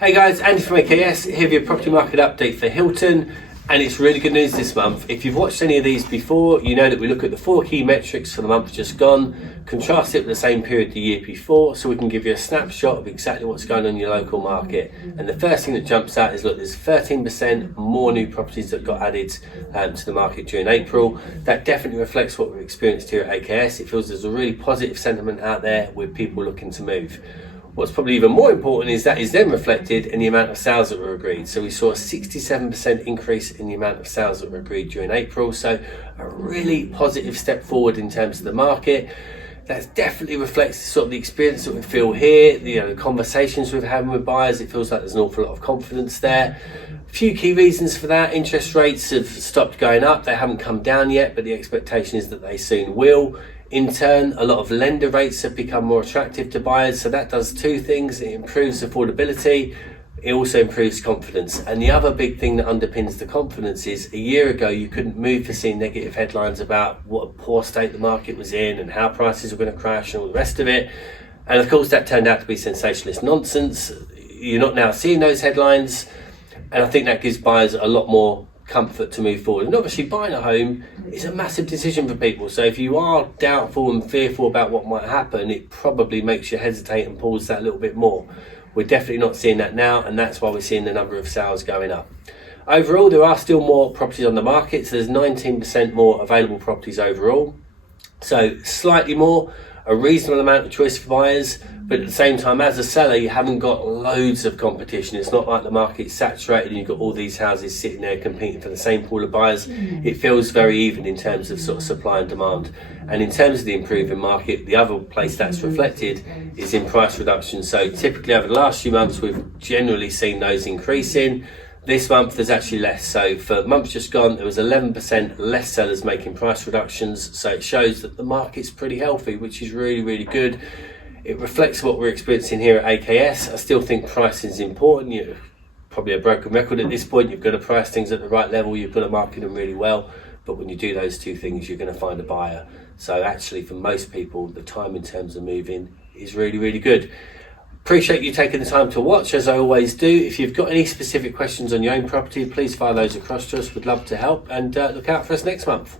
Hey guys, Andy from AKS here with your property market update for Hilton, and it's really good news this month. If you've watched any of these before, you know that we look at the 4 key metrics for the month just gone, contrast it with the same period the year before, so we can give you a snapshot of exactly what's going on in your local market. And the first thing that jumps out is, look, there's 13% more new properties that got added to the market during April. That definitely reflects what we've experienced here at AKS. It feels there's a really positive sentiment out there with people looking to move. What's probably even more important is that is then reflected in the amount of sales that were agreed. So we saw a 67% increase in the amount of sales that were agreed during April. So a really positive step forward in terms of the market. That definitely reflects sort of the experience that we feel here, the conversations we're having with buyers. It feels like there's an awful lot of confidence there. A few key reasons for that: interest rates have stopped going up. They haven't come down yet, but the expectation is that they soon will. In turn, a lot of lender rates have become more attractive to buyers. So that does two things. It improves affordability. It also improves confidence. And the other big thing that underpins the confidence is, a year ago, you couldn't move for seeing negative headlines about what a poor state the market was in and how prices were going to crash and all the rest of it. And of course, that turned out to be sensationalist nonsense. You're not now seeing those headlines. And I think that gives buyers a lot more comfort to move forward. And obviously, buying a home is a massive decision for people. So if you are doubtful and fearful about what might happen, it probably makes you hesitate and pause that a little bit more. We're definitely not seeing that now, and that's why we're seeing the number of sales going up. Overall, there are still more properties on the market. So there's 19% more available properties overall. So slightly more, a reasonable amount of choice for buyers, but at the same time, as a seller, you haven't got loads of competition. It's not like the market's saturated and you've got all these houses sitting there competing for the same pool of buyers. It feels very even in terms of sort of supply and demand. And in terms of the improving market, the other place that's reflected is in price reduction. So typically over the last few months, we've generally seen those increasing. This month, there's actually less. So for the month just gone, there was 11% less sellers making price reductions. So it shows that the market's pretty healthy, which is really, really good. It reflects what we're experiencing here at AKS. I still think pricing is important. You're probably a broken record at this point. You've got to price things at the right level. You've got to market them really well. But when you do those two things, you're going to find a buyer. So actually, for most people, the time in terms of moving is really, really good. Appreciate you taking the time to watch, as I always do. If you've got any specific questions on your own property, please fire those across to us. We'd love to help, and look out for us next month.